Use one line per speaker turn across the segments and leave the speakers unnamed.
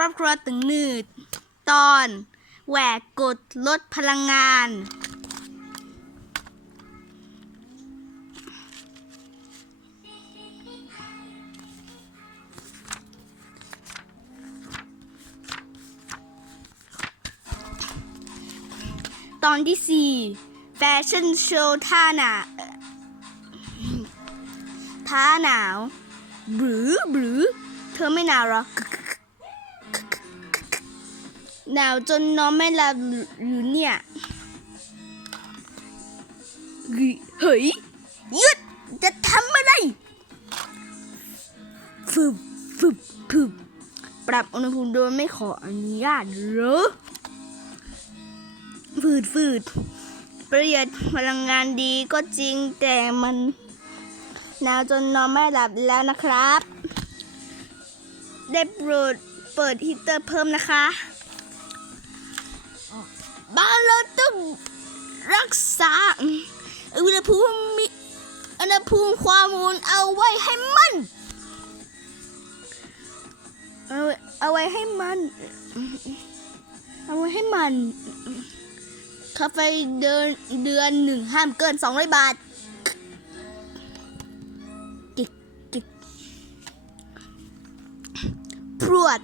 รอบครัวตึงหนืด ตอนแหวกกฎลดพลังงาน ตอนที่สี่แฟชั่นโชว์ท่าหนาท่าหนาว บรือหรือ เธอไม่หนาวหรอ หนาวจนนอนไม่หลับหรือเนี่ยเฮ้ยหยุดจะทำอะไรฝึบฝึบฝึบปรับอุณหภูมิโดยไม่ขออนุญาตเหรอฝืดฝืดประหยัดพลังงานดีก็จริงแต่มันหนาวจนนอนไม่หลับแล้วนะครับ ได้โปรดเปิดฮีเตอร์เพิ่มนะคะ บ้านเราต้องรักษาอุณหภูมิอุณหภูมิความอุ่นเอาไว้ให้มันเอาไว้เอาไว้ให้มัน เอาไว้ให้มันค่าไฟเดือนเดือนหนึ่งห้ามเกินสองร้อยบาทกิกกิกพรวด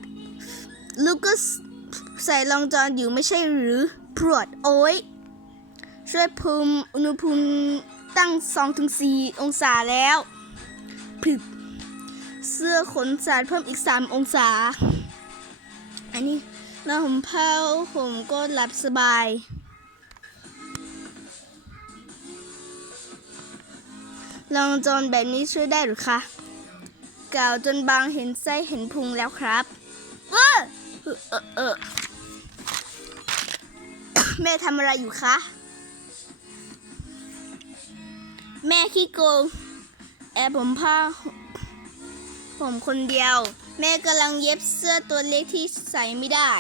ลูกก็ใส่รองจอนอยู่ไม่ใช่หรือ พรวดโอ้ยช่วยภูมิอุณหภูมิตั้ง 2-4 องศาแล้วผึบเสื้อขนสัตว์เพิ่มอีก 3 องศา อันนี้แล้วผมเผาผมก็หลับสบาย ลองจอนแบบนี้ช่วยได้หรือคะกล่าวจนบางเห็นไส้เห็นพุงแล้วครับ เออเออเออเออ แม่ทำอะไรอยู่คะ แม่ขี้โกง แอบผมผ้าผมคนเดียว แม่กำลังเย็บเสื้อตัวเล็กที่ใส่ไม่ได้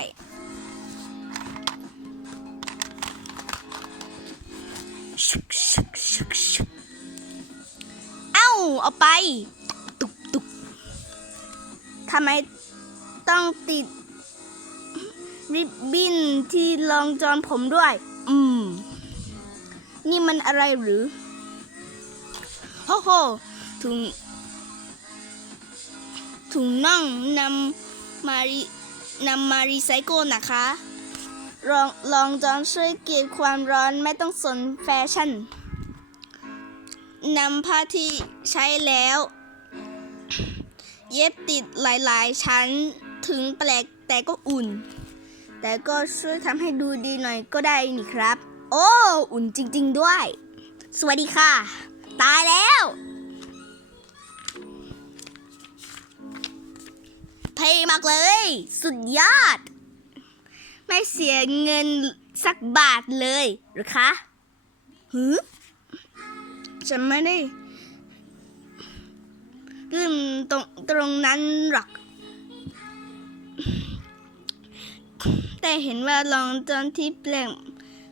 เอ้าเอาไป ตุกตุกทำไมต้องติด ริบบิ้นที่รองจอนผมด้วย อืม นี่มันอะไรหรือโอ้โหถุงถุงน่องนำมารีนำมารีไซเคิลนะคะลองลองจอนช่วยเก็บความร้อนไม่ต้องสนแฟชั่นนำผ้าที่ใช้แล้ว เย็บติดหลายๆ ชั้นถึงแปลกแต่ก็อุ่น แต่ก็ช่วยทำให้ดูดีหน่อยก็ได้นี่ครับ โอ้อุ่นจริง ๆ ด้วย สวัสดีค่ะ ตายแล้วเท่มากเลย สุดยอด ไม่เสียเงินสักบาทเลยหรือคะหือฉันไม่ได้ลืมตรงตรงนั้นหรอก แต่เห็นว่าลองจอนที่แปลง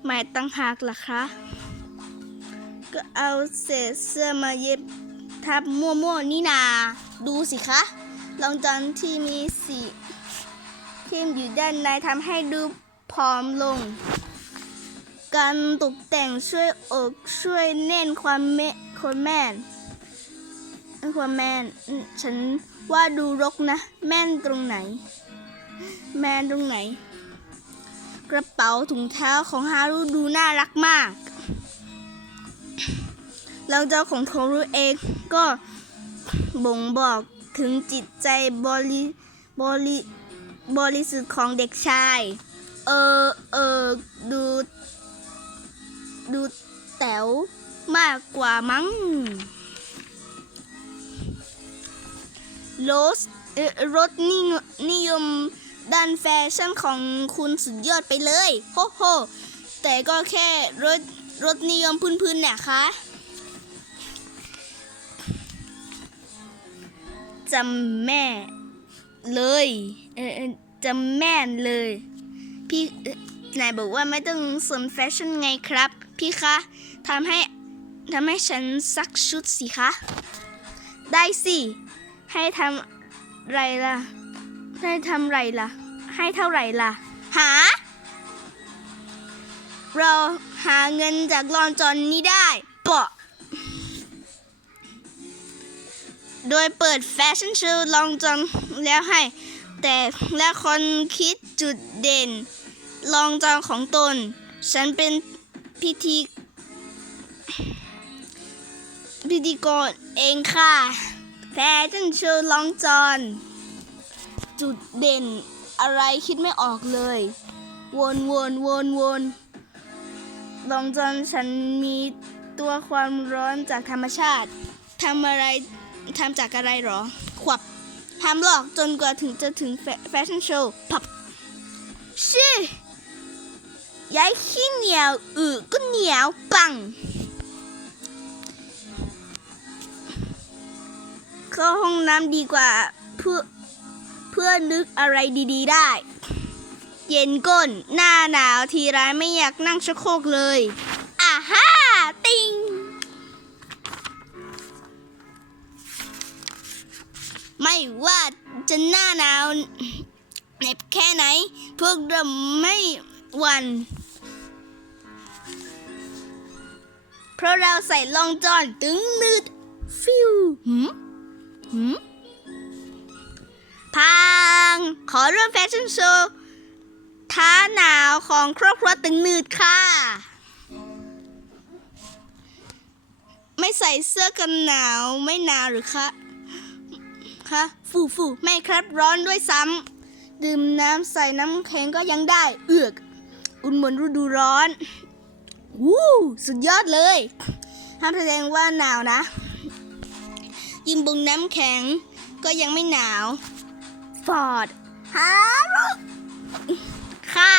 ใหม่ตั้งหากล่ะคะ ก็เอาเศษเสื้อมาเย็บทับมั่วๆนี่นา ดูสิคะลองจอนที่มีสีเข้มอยู่ด้านในทำให้ดูผอมลง การตกแต่งช่วยอกช่วยเน้นความเมความแม่นความแม่น ฉันว่าดูรกนะ แม่นตรงไหน แม่นตรงไหน กระเป๋าถุงเท้าของฮารุดูน่ารักมากแล้วเจ้าของโทรุเองก็บ่งบอกถึงจิตใจบริบริบริสุทธิ์ของเด็กชาย เออเออดู ดูแต๋วมากกว่ามั้งโรสรถนิยม ด้านแฟชั่นของคุณสุดยอดไปเลยโฮโฮแต่ก็แค่รถรถนิยมพื้นๆเนี่ยคะจำแม่เลยเอ่อจำแม่เลย พี่นายบอกว่าไม่ต้องสนแฟชั่นไงครับ พี่คะทำให้ทำให้ฉันซักชุดสิคะ ได้สิ ให้ทำไรล่ะ ให้ทำไรล่ะ ให้เท่าไหร่ล่ะ หา เราหาเงินจากลอนจอนนี้ได้เปาะโดยเปิดแฟชั่นโชว์ลองจอนแล้วให้ แต่และคนคิดจุดเด่น ลองจองของตน ฉันเป็นพิธี พิธีกรเองค่ะ แฟชั่นโชว์ลองจอน จุดเด่นอะไรคิดไม่ออกเลย วนวนวนวนลองจอนฉันมีตัวความร้อนจากธรรมชาติทำอะไรทำจากอะไรหรอ ขวับทำหรอกจนกว่าถึงจะถึงแฟชั่นโชว์พับชิย้ายขี้เหนียวอือก็เหนียวปังเข้าห้องน้ำดีกว่าเพื่อ เพื่อนึกอะไรดีๆได้ เย็นก้น หน้าหนาวทีไรไม่อยากนั่งชักโครกเลยอ่าฮ่าติง ไม่ว่าจะหน้าหนาวเหน็บแค่ไหน พวกเราไม่หวันเพราะเราใส่ลองจอนตึงนืด ฟิวหืมหืม พัง ขอเริ่มแฟชั่นโชว์ท้าหนาวของครอบครัวตึงหนืดค่ะ ไม่ใส่เสื้อกันหนาวไม่หนาวหรือคะคะฟูฟูไม่ครับร้อนด้วยซ้ำดื่มน้ำใส่น้ำแข็งก็ยังได้ เอือก อุ่นเหมือนฤดูร้อนวู้สุดยอดเลยห้ามแสดงว่าหนาวนะ ยิมบุงน้ำแข็งก็ยังไม่หนาว ฟอร์ดฮารุค่ะ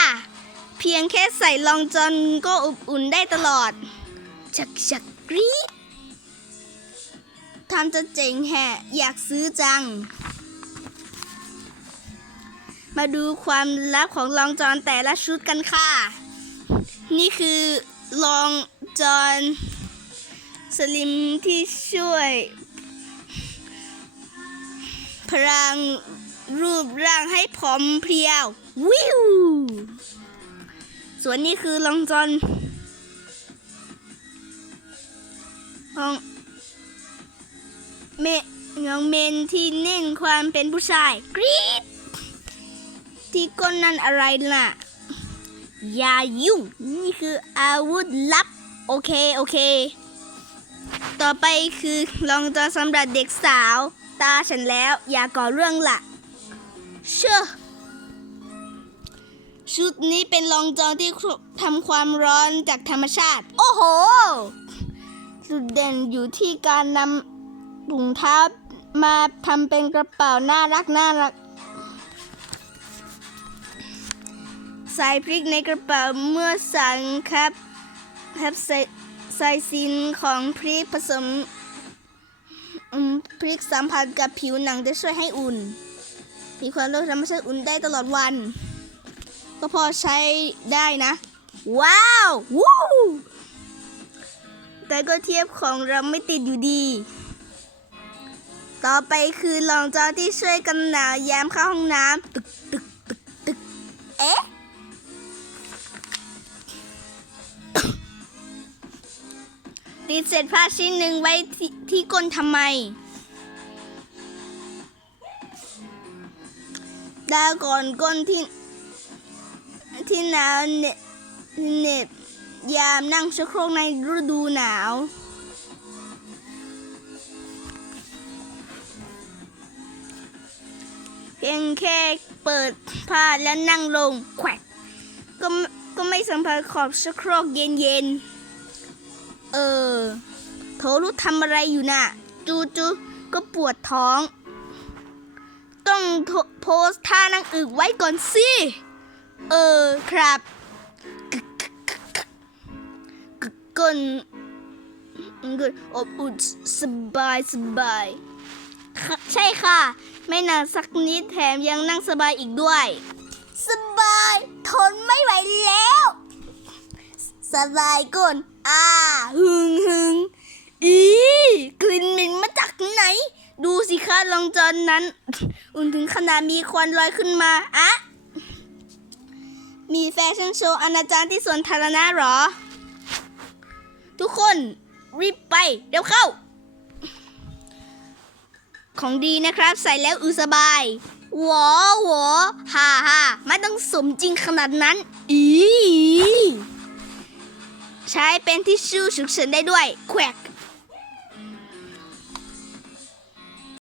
เพียงแค่ใส่ลองจอนก็อบอุ่นได้ตลอดจักจักกรีดทำจะเจ๋งแฮะ อยากซื้อจัง มาดูความลับของลองจอนแต่ละชุดกันค่ะ นี่คือลองจอนสลิมที่ช่วย พลัง รูปร่างให้ผอมเพรียว วิว ส่วนนี้คือลองจอนของเมยองเมนที่เน่งความเป็นผู้ชาย กรี๊ดที่ก้นนั่นอะไรล่ะ อย่ายุ่ง นี่คืออาวุธลับ โอเค โอเค ต่อไปคือลองจอสำหรับเด็กสาว ตาฉันแล้ว อย่าก่อเรื่องละ เชื่อชุดนี้เป็นรองจองที่ทำความร้อนจากธรรมชาติ โอ้โหจุดเด่นอยู่ที่การนำถุงเท้ามาทำเป็นกระเป๋าน่ารักน่ารัก ใส่พริกในกระเป๋าเมื่อสั่งครับ ครับใส่ใส่ซินของพริกผสมพริกสัมผัสกับผิวหนังจะช่วยให้อุ่น มีความร้อนธรรมชาติอุ่นได้ตลอดวัน ก็พอใช้ได้นะ ว้าววู้แต่ก็เทียบของเราไม่ติดอยู่ดี ต่อไปคือรองจอที่ช่วยกันหนาวยามเข้าห้องน้ำตึกตึกตึกตึกเอ๊ะติดเศษผ้าชิ้นหนึ่งไว้ที่ก้นทำไม ดาก่อนก้นที่ที่หนาวเหน็บเน็บยามนั่งชักโครกในฤดูหนาว เพียงแค่เปิดผ้าแล้วนั่งลงแขวกก็ก็ไม่สัมผัสขอบชักโครกเย็นๆเออโถรู้ทำอะไรอยู่น่ะ จูจูก็ปวดท้อง โพสท่านั่งอึกไว้ก่อนสิ เออครับกึกกึกกึกกึกกึกก้นอบอุ่นสบายสบาย ใช่ค่ะ ไม่นานสักนิดแถมยังนั่งสบายอีกด้วย สบาย ทนไม่ไหวแล้ว สบายก้นอ่าหึงหึงอีกลิ่นเหม็นมาจากไหน ดูสิคะลองจอนนั้น อุ่นถึงขนาดมีควันลอยขึ้นมาอะมีแฟชั่นโชว์อนาจารที่สวนธารณะหรอ ทุกคนรีบไป เดี๋ยวเข้า ของดีนะครับใส่แล้วอือสบาย หวอหวอฮ่าฮ่าไม่ต้องสมจริงขนาดนั้น อี ใช้เป็นทิชชู่ฉุกเฉินได้ด้วย แควก